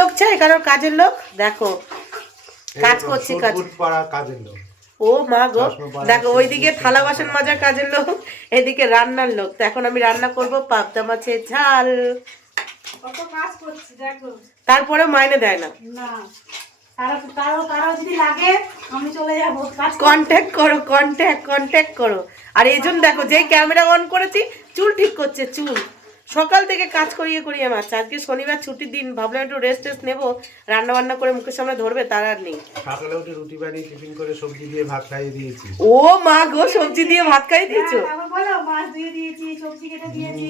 লোক চাই, কারোর কাজের লোক। দেখো কাজ করছি, কাজের লোক। ও মা গো, দেখো ওইদিকে থালা বাসন মাজার কাজের লোক, এদিকে রান্নার লোক। তো এখন আমি রান্না করব পাবদা মাছের ঝাল। কত কাজ করছি দেখো, তারপরে মাইনে দেয় না। না কারো যদি লাগে আমি চলে যাব, কাজ কন্ট্যাক্ট করো। আর এই জন্য দেখো, যেই ক্যামেরা অন করেছি চুল ঠিক করছে, চুল সকাল থেকে কাজ করিয়ে মারছে। আজকে শনিবার ছুটির দিন, ভাবলাম একটু রেস্ট নেবো, রান্না বান্না করে মুখের সামনে ধরবে, তার আর নেই। সকালে উঠে রুটি বানিয়ে টিফিন করে সবজি দিয়ে ভাত খাইয়ে দিয়েছি। ও মা গো, সবজি দিয়ে ভাত খাইয়ে দিয়েছো? বলো, মাছ ধুয়ে দিয়েছি, সবজি কেটে দিয়েছি।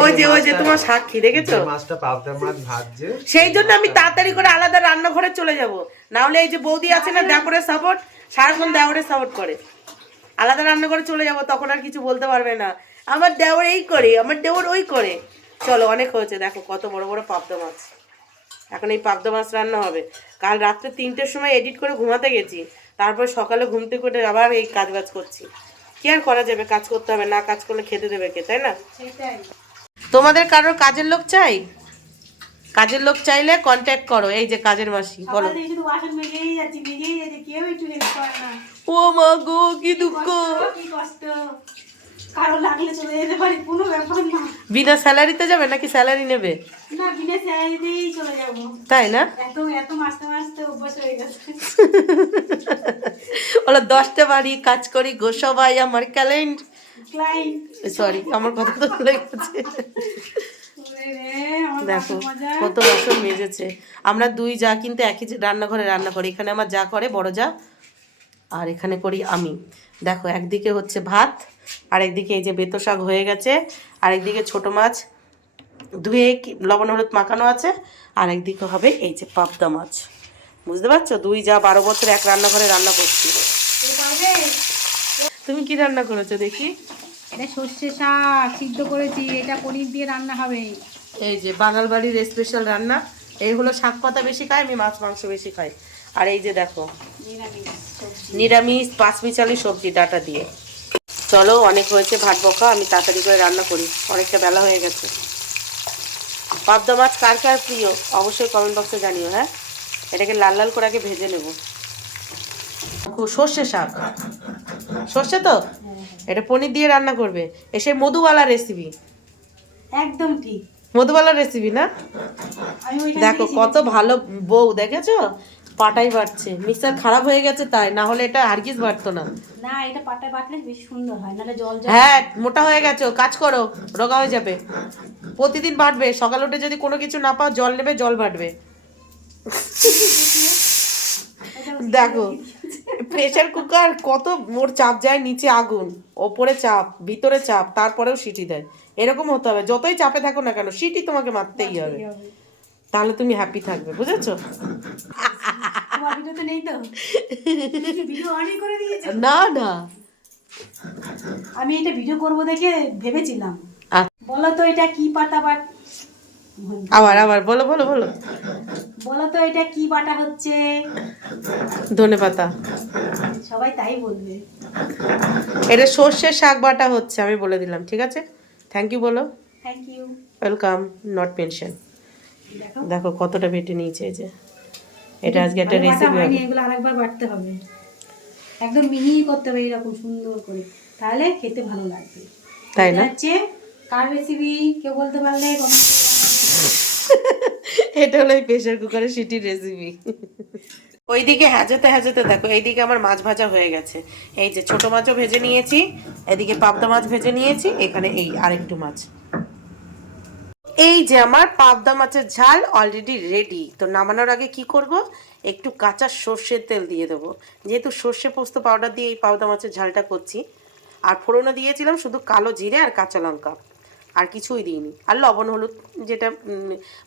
ওই যে তোমার সাক্ষী, দেখেছো? মাছটা পাবদা মাছ ভাজছে, সেই জন্য আমি তাড়াতাড়ি করে আলাদা রান্নাঘরে চলে যাব। না হলে এই যে বৌদি আছে না, দেওরের সাপোর্ট, সারাক্ষণ দেওরের সাপোর্ট করে। আলাদা রান্নাঘরে চলে যাব, তখন আর কিছু বলতে পারবে না, আমার দেওর এই করে, আমার দেওর ওই করে। চলো, অনেক হয়েছে। দেখো কত বড় বড় পাবদা মাছ। এখন এই পাবদা মাছ রান্না হবে। কাল রাত্রে 3টের সময় এডিট করে ঘুমাতে গেছি, তারপর সকালে ঘুম থেকে উঠে আবার এই কাজবাজ করছি। কি আর করা যাবে, কাজ করতে হবে, না কাজ করলে খেতে দেবে কে, তাই না? তোমাদের কারোর কাজের লোক চাই? কাজের লোক চাইলে কন্ট্যাক্ট করো। এই যে কাজের মাসি, বলো। ও মা গো, কি দুঃখ। কারো লাগলে চলে যেতে পারি, কোনো ব্যাপার না। বিনা স্যালারিতে যাবে নাকি স্যালারি নেবে? না, বিনা স্যালারিতেই চলে যাব। তাই না? এত মাসতে অভ্যাস হয়ে গেছে। বলো, 10টা বাড়ি কাজ করি গো সবাই আমার ক্লায়েন্ট। সরি, আমার কথা তো ভুলে গেছে। দেখো কত বছর মেজেছে। আমরা দুই যা কিন্তু একই রান্নাঘরে রান্না করি। এখানে আমার যা করে বড় যা, আর এখানে করি আমি। দেখো একদিকে হচ্ছে ভাত, আর একদিকে এই যে বেতো শাক হয়ে গেছে, আর একদিকে ছোট মাছ ধুয়ে লবণ হলুদ মাখানো আছে, আর একদিকে হবে এই যে পাবদা মাছ। বুঝতে পারছো, দুই যা 12 বছর এক রান্নাঘরে রান্না করছি। তুমি কি রান্না করেছো দেখি? এটা সর্ষে শাক সিদ্ধ করেছি, এটা পনির দিয়ে রান্না হবে। এই যে বাঙাল বাড়ির স্পেশাল রান্না। এই হলো শাক পাতা বেশি খাই, আমি মাছ মাংস বেশি খাই। আর এই যে দেখো নিরামিষ 5 মিশালি সবজি ডাটা দিয়ে। চলো, অনেক হয়েছে ভাত বকা, আমি তাড়াতাড়ি করে রান্না করি, অনেকটা বেলা হয়ে গেছে। পাবদা মাছ কার কার প্রিয় অবশ্যই কমেন্ট বক্সে জানিও। হ্যাঁ, এটাকে লাল লাল করে আগে ভেজে নেব। সর্ষে শাক, সর্ষে তো, এটা পনির দিয়ে রান্না করবে। এসে মধুবালা রেসিপি, একদম ঠিক মধুবালা রেসিপি না? দেখো কত ভালো বউ, দেখেছো? পাটাই বাটছে, মিক্সার খারাপ হয়ে গেছে তাই, না হলে এটা হারগিজ বাটতো না। না, এটা পাটায় বাটলে বেশ সুন্দর হয়, নালে জল জল। হ্যাঁ, মোটা হয়ে গেছো, কাজ করো, রোগা হয়ে যাবে। প্রতিদিন বাটবে, সকালে উঠে যদি কোনো কিছু না পাও জল নেবে, জল বাটবে। দেখো প্রেসার কুকার কত মোর চাপ যায়, নিচে আগুন, ওপরে চাপ, ভিতরে চাপ, তারপরেও সিটি দেয়। এরকম হতে হবে, যতই চাপে থাকো না কেন সিটি তোমাকে মারতেই হবে, তাহলে তুমি হ্যাপি থাকবে। বুঝেছো? না না, আমি এটা ভিডিও করব দেখে ভেবেছিলাম। বলো তো এটা কি পাতা আবার বলো বলো বলো বলো তো এটা কি বাটা হচ্ছে? ধনে পাতা। সবাই তাই বলবে। এটা সর্ষের শাক বাটা হচ্ছে, আমি বলে দিলাম, ঠিক আছে? থ্যাংক ইউ বলো। Thank you, welcome, not mention. দেখো কতটা বেটে নিয়েছে। এই যে এটা আজকে একটা রেসিপি হবে। এগুলো আরেকবার বাটতে হবে, একদম মিহি করতে হবে এরকম সুন্দর করে, তাহলে খেতে ভালো লাগবে। তাই না? হচ্ছে কার রেসিপি কেউ বলতে পারলে এটা হলো প্রেসার কুকারের সিটির রেসিপি। ওইদিকে হাজাতে হাজাতে দেখো, এইদিকে আমার মাছ ভাজা হয়ে গেছে। এই যে ছোট মাছও ভেজে নিয়েছি, এদিকে পাবদা মাছ ভেজে নিয়েছি, এখানে এই আরেকটু মাছ। এই যে আমার পাবদা মাছের ঝাল অলরেডি রেডি। তো নামানোর আগে কি করব, একটু কাঁচা সর্ষের তেল দিয়ে দেবো, যেহেতু সর্ষে পোস্ত পাউডার দিয়ে এই পাবদা মাছের ঝালটা করছি। আর ফোড়নে দিয়েছিলাম শুধু কালো জিরে আর কাঁচা লঙ্কা, আর কিছুই দিইনি, আর লবণ হলুদ যেটা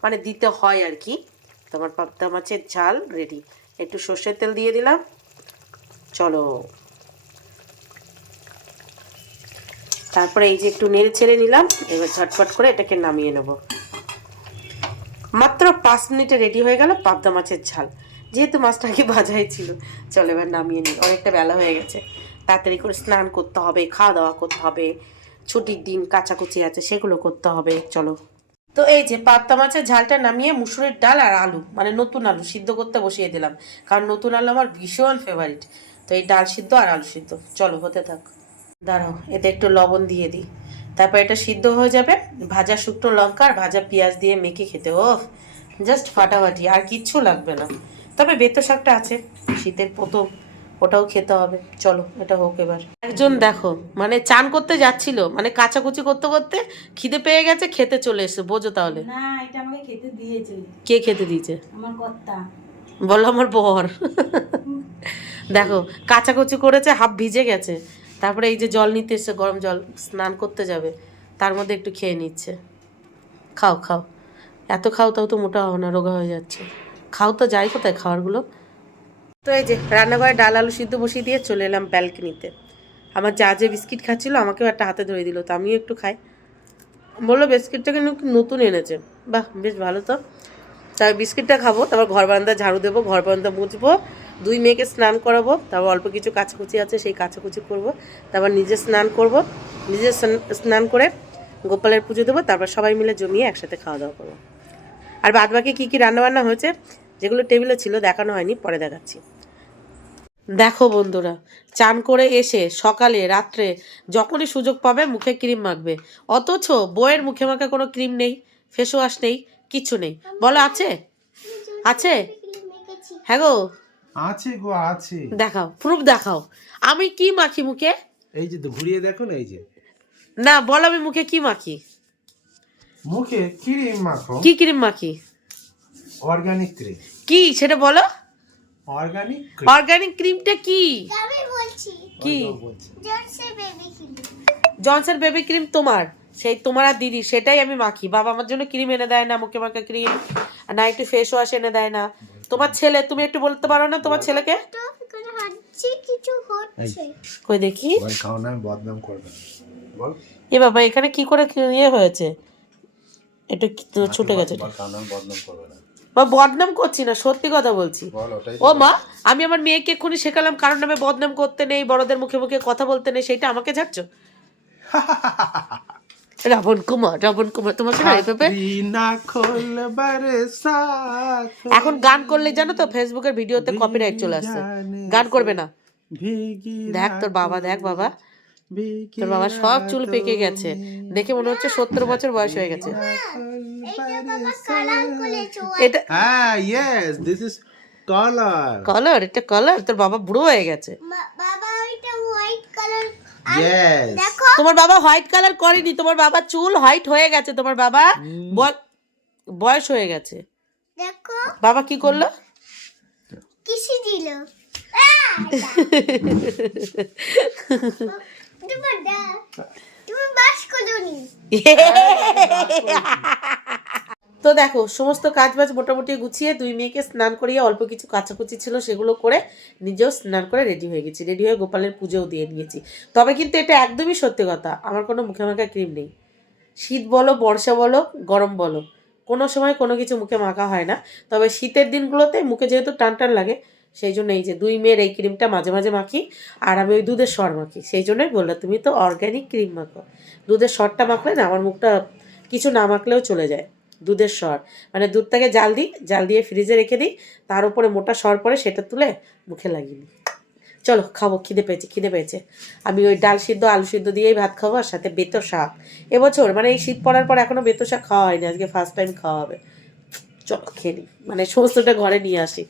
মানে দিতে হয় আর কি। তোমার পাবদা মাছের ঝাল রেডি। একটু সর্ষের তেল দিয়ে দিলাম। চলো, তারপরে এই যে একটু নেড়ে ছেড়ে নিলাম। এবার ঝটপট করে এটাকে নামিয়ে নেব। মাত্র 5 মিনিটে রেডি হয়ে গেল পাবদা মাছের ঝাল, যেহেতু মাছটা আগে ভাজাই ছিল। চলো এবার নামিয়ে নিই, অনেকটা বেলা হয়ে গেছে। তাড়াতাড়ি করে স্নান করতে হবে, খাওয়া দাওয়া করতে হবে, ছুটির দিন কাচাকুচি আছে সেগুলো করতে হবে। চলো। তো এই যে পাবদা মাছের ঝালটা নামিয়ে মুসুরির ডাল আর আলু মানে নতুন আলু সিদ্ধ করতে বসিয়ে দিলাম, কারণ নতুন আলু আমার ভীষণ ফেভারিট। তো এই ডাল সিদ্ধ আর আলু সিদ্ধ চলো হতে থাক। দাঁড়াও এতে একটু লবণ দিয়ে দিই, তারপর এটা সিদ্ধ হয়ে যাবে। ভাজা শুকনো লঙ্কা আর ভাজা পেঁয়াজ দিয়ে মেখে খেতে ও জাস্ট ফাটাফাটি, আর কিচ্ছু লাগবে না। তবে বেতো শাকটা আছে শীতের প্রথম, ওটাও খেতে হবে। চলো এটা হোক এবার। একজন দেখো মানে চান করতে যাচ্ছিল, মানে কাচাকুচি করতে করতে খিদে পেয়ে গেছে, খেতে চলে এসে, বোঝো তাহলে। না, এটা আমাকে খেতে দিয়েছে। কে খেতে দিয়েছে? আমার কর্তা। বলো আমার বর। দেখো কাচাকুচি করেছে, হাফ ভিজে গেছে, তারপরে এই যে জল নিতে এসছে, গরম জল, স্নান করতে যাবে, তার মধ্যে একটু খেয়ে নিচ্ছে। খাও খাও, এত খাও তাও তো মোটা হও না, রোগা হয়ে যাচ্ছে। খাও তো, যাই কোথায় খাবারগুলো। তো এই যে রান্নাঘরে ডাল আলু সিদ্ধ বসিয়ে দিয়ে চলে এলাম ব্যালকনিতে। আমার যা যে বিস্কিট খাচ্ছিল আমাকেও একটা হাতে ধরে দিল, তো আমিও একটু খাই। বললো বিস্কিটটাকে নতুন এনেছে, বাহ বেশ ভালো। তো তাই বিস্কিটটা খাবো, তারপর ঘর বারান্দা ঝাড়ু দেবো, ঘর বারান্দা মুছবো, দুই মেয়েকে স্নান করাবো, তারপর অল্প কিছু কাচাকুচি আছে সেই কাচাকুচি করবো, তারপর নিজে স্নান করবো, নিজে স্নান করে গোপালের পুজো দেবো, তারপর সবাই মিলে জমিয়ে একসাথে খাওয়া দাওয়া করবো। আর বাদ বাকি কী কী রান্নাবান্না হয়েছে যেগুলো টেবিলে ছিল দেখানো হয়নি, পরে দেখাচ্ছি। দেখো বন্ধুরা, চান করে এসে সকালে রাত্রে যখনই সুযোগ পাবে মুখে ক্রিম মাখবে, অথচ বইয়ের মুখে মাখা কোনো ক্রিম নেই, ফেস ওয়াশ নেই, কিচ্ছু নেই। বলো আছে? আছে? হ্যাঁ গো আছে গো আছে। দেখাও, প্রুফ দেখাও। আমি কি মাখি মুখে? এই যে তো ঘুরিয়ে দেখো না, এই যে। না বলো আমি মুখে কি মাখি? মুখে ক্রিম মাখো। কি ক্রিম মাখি? Organic cream. কি সেটা বলো। অর্গানিক অর্গানিক ক্রিমটা কি? আমি বলছি কি? Johnson baby cream. Johnson baby cream তোমার, সেই তোমার আর দিদি, সেটাই আমি মাখি। বাবা আমার জন্য ক্রিম এনে দেয় না, মুখে মাখা ক্রিম, না একটু ফেস ওয়াশ এনে দেয় না। তোমার ছেলে, তুমি একটু বলতে পারো না তোমার ছেলেকে? তো এখানে হাঁটছে, কিছু হচ্ছে। কই দেখি। বল খাও না, বদনাম করবে না। বল এ বাবা এখানে কি করে ইয়ে হয়েছে, এটা ছুটে গেছে। বল খাও না, বদনাম করবে না। বা বদনাম করছি না, সত্যি কথা বলছি। বল ওটাই। ও মা, আমি আমার মেয়েকে এক্ষুনি শেখালাম কারণ নামে বদনাম করতে নেই, বড়দের মুখে মুখে কথা বলতে নেই, সেইটা আমাকে ঝাড়ছো। রাবণ কুমার, রাবণ কুমার তোমার শোনা এভাবে। এখন গান করলে জানো তো ফেসবুকের ভিডিওতে কপিরাইট চলে আসছে, গান করবে না। দেখ তোর বাবা, দেখ বাবা, তোর বাবা সব চুল পেকে গেছে, দেখে মনে হচ্ছে 70 বছর বয়স হয়ে গেছে। এটা বাবা কালার করেছো। এটা হ্যাঁ, yes, this is colour. Colour, এটা কালার। তোর বাবা বুড়ো হয়ে গেছে। বাবা ওইটা হোয়াইট কালার। ইয়েস। দেখো তোমার বাবা হোয়াইট কালার করেনি, তোমার বাবা চুল হোয়াইট হয়ে গেছে, তোমার বাবা বয়স হয়ে গেছে। দেখো বাবা কি করলো? কিসি দিল। তুমি বাস করোনি। তো দেখো সমস্ত কাজ বাজ মোটামুটি গুছিয়ে দুই মেয়েকে স্নান করিয়ে অল্প কিছু কাচাকুচি ছিল সেগুলো করে নিজেও স্নান করে রেডি হয়ে গেছি, রেডি হয়ে গোপালের পুজোও দিয়ে নিয়েছি। তবে কিন্তু এটা একদমই সত্যি কথা, আমার কোনো মুখে মাখা ক্রিম নেই। শীত বলো, বর্ষা বলো, গরম বলো, কোনো সময় কোনো কিছু মুখে মাখা হয় না। তবে শীতের দিনগুলোতে মুখে যেহেতু টান টান লাগে, সেই জন্য এই যে দুই মেয়ের এই ক্রিমটা মাঝে মাঝে মাখি, আর আমি ওই দুধের সর মাখি। সেই জন্যই বললাম তুমি তো অর্গ্যানিক ক্রিম মাখো। দুধের সরটা মাখলে না আমার মুখটা কিছু না মাখলেও চলে যায়। দুধের সর মানে দুধটাকে জাল দিই, জাল দিয়ে ফ্রিজে রেখে দিই, তার উপরে মোটা সর পরে সেটা তুলে মুখে লাগিয়ে নিই। চলো খাবো, খিদে পেয়েছে, খিদে পেয়েছে। আমি ওই ডাল সিদ্ধ আলু সিদ্ধ দিয়েই ভাত খাবো, আর সাথে বেতো শাক। এবছর মানে এই শীত পড়ার পর এখনও বেতো শাক খাওয়া হয়নি, আজকে ফার্স্ট টাইম খাওয়া হবে। চলো খেয়ে নিই, মানে সমস্তটা ঘরে নিয়ে আসি।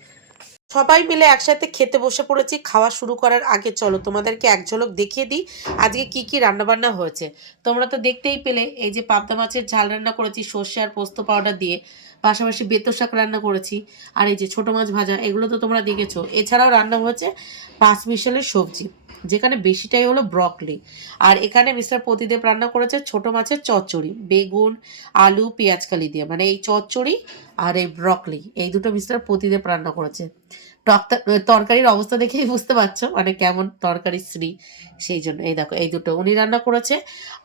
সবাই মিলে একসাথে খেতে বসে পড়েছি। খাওয়া শুরু করার আগে চলো তোমাদেরকে এক ঝলক দেখিয়ে দিই আজকে কি কি রান্নাবান্না হয়েছে। তোমরা তো দেখতেই পেলে, এই যে পাবদা মাছের ঝাল রান্না করেছি সর্ষে আর পোস্ত পাউডার দিয়ে, পাশাপাশি বেতো শাক রান্না করেছি, আর এই যে ছোটো মাছ ভাজা, এগুলো তো তোমরা দেখেছো। এছাড়াও রান্না হয়েছে 5 মিশালের সবজি, যেখানে বেশিটাই হলো ব্রকলি। আর এখানে মিস্টার প্রতিদেব রান্না করেছে ছোটো মাছের চচ্চড়ি, বেগুন আলু পেঁয়াজকালি দিয়ে, মানে এই চচ্চড়ি আর এই ব্রকলি, এই দুটো মিস্টার প্রতিদেব রান্না করেছে। তরকারির অবস্থা দেখেই বুঝতে পারছো মানে কেমন তরকারি শ্রী, সেই জন্য এই দেখো এই দুটো উনি রান্না করেছে।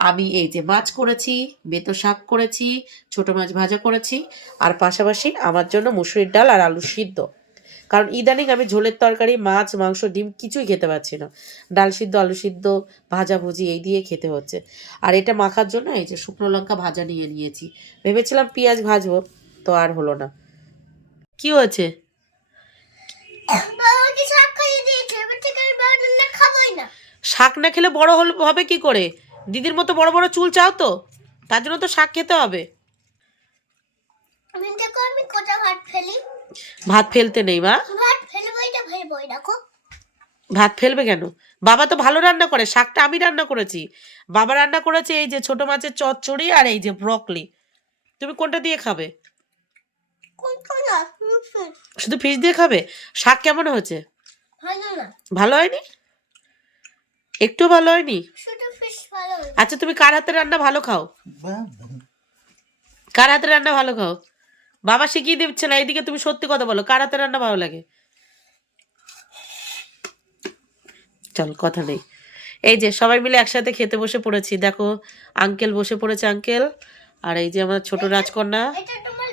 আমি এই যে মাছ করেছি, বেতো শাক করেছি, ছোটো মাছ ভাজা করেছি, আর পাশাপাশি আমার জন্য মুসুরির ডাল আর আলু সিদ্ধ। কারণ ইদানিং আমি ঝোলের তরকারি, মাছ, মাংস, ডিম কিছুই খেতে পারছি না। ডাল সিদ্ধ, আলু সিদ্ধ, ভাজাভুজি এই দিয়ে খেতে হচ্ছে। আর এটা মাখার জন্য এই যে শুকনো লঙ্কা ভাজা নিয়ে নিয়েছি। ভেবেছিলাম পেঁয়াজ ভাজবো, তো আর হলো না। কি হয়েছে? বাবাকে শাক খাইয়ে দিয়েছে, এবার থেকে আমি বাবা রান্না খাবোই না। শাক না খেলে বড় হবে কি করে? দিদির মতো বড় বড় চুল চাও তো, তার জন্য তো শাক খেতে হবে। আমি দেখো আমি কোটা ভাত ফেলি। ভাত ফেলতে নেই মা। ভাত ফেলবোই না, ফেলবোই দেখো। ভাত ফেলবে কেন? বাবা তো ভালো রান্না করে। শাকটা আমি রান্না করেছি, বাবা রান্না করেছে এই যে ছোট মাছের চচ্চড়ি আর এই যে ব্রকলি। তুমি কোনটা দিয়ে খাবে? কোনটা না? শুধু ফিশ দিয়ে খাবে? শাক কেমন হয়েছে? ভালো না, ভালো হয়নি? একটু ভালো হয়নি? শুধু ফিশ ভালো। আচ্ছা তুমি কার হাতের রান্না ভালো খাও? কার হাতের রান্না ভালো খাও? বাবা শিখিয়ে দিচ্ছে না, এইদিকে তুমি সত্যি কথা বলো, কার হাতের রান্না ভালো লাগে? চল কথা নেই। এই যে সবাই মিলে একসাথে খেতে বসে পড়েছি। দেখো আঙ্কেল বসে পড়েছে, আঙ্কেল। আর এই যে আমার ছোট রাজকন্যা। এটা তোমার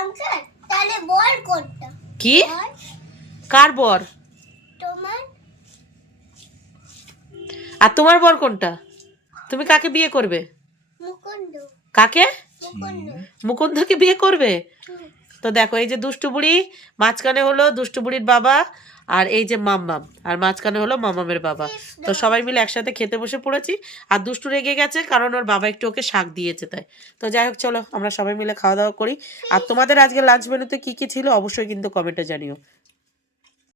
আঙ্কেল, তাহলে বল কোনটা? কি? বল কার বর? তোমার। আর তোমার বর কোনটা? তুমি কাকে বিয়ে করবে? মুকুন্দ। কাকে? মুকুন্দ। মুকুন্দকে বিয়ে করবে? তো দেখো এই যে দুষ্টু বুড়ি, মাঝখানে হলো দুষ্টু বুড়ির বাবা, আর এই যে মাম্মাম, আর মাঝখানে হলো মামামের বাবা। তো সবাই মিলে একসাথে খেতে বসে পড়েছি। আর দুষ্টু রেগে গেছে কারণ ওর বাবা একটু ওকে শাক দিয়েছে তাই। তো যাই হোক চলো আমরা সবাই মিলে খাওয়া দাওয়া করি। আর তোমাদের আজকে লাঞ্চ মেনুতে কি কি ছিল অবশ্যই কিন্তু কমেন্টে জানিও।